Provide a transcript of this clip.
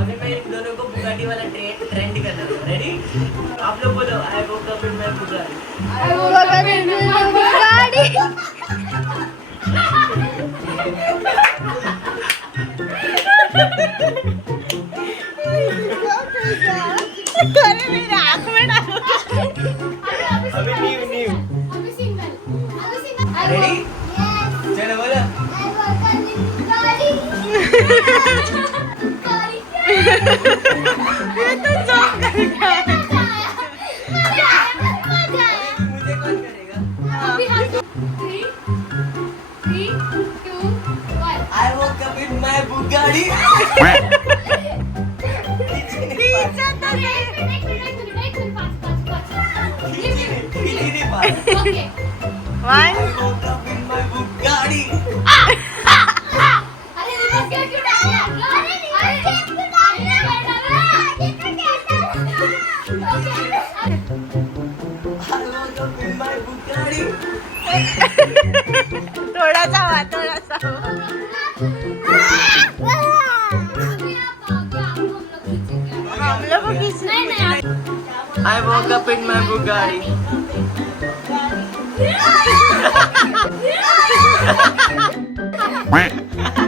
अभी मैं इन दोनों को बुगाटी वाला ट्रेंड करना है। रेडी? आप लोग बोलो I woke up in my Bugatti. I woke up in my Bugatti. अरे मेरी आँख में डालो। अभी न्यू अभी सिंगल रेडी? चलो बोलो ये तो जोक कर गया। मुझे कौन करेगा? अभी हम 3 2 1 I woke up in my Bugatti. पीछे तो नहीं। Okay 1 woke up in my Bugatti. अरे रिवर्स क्यों डाला अरे रिवर्स क्यों डाला I woke up in my Bugatti. थोड़ा सा हुआ, थोड़ा सा हुआ। हम लोग को किस नहीं I woke up in my Bugatti. नहीं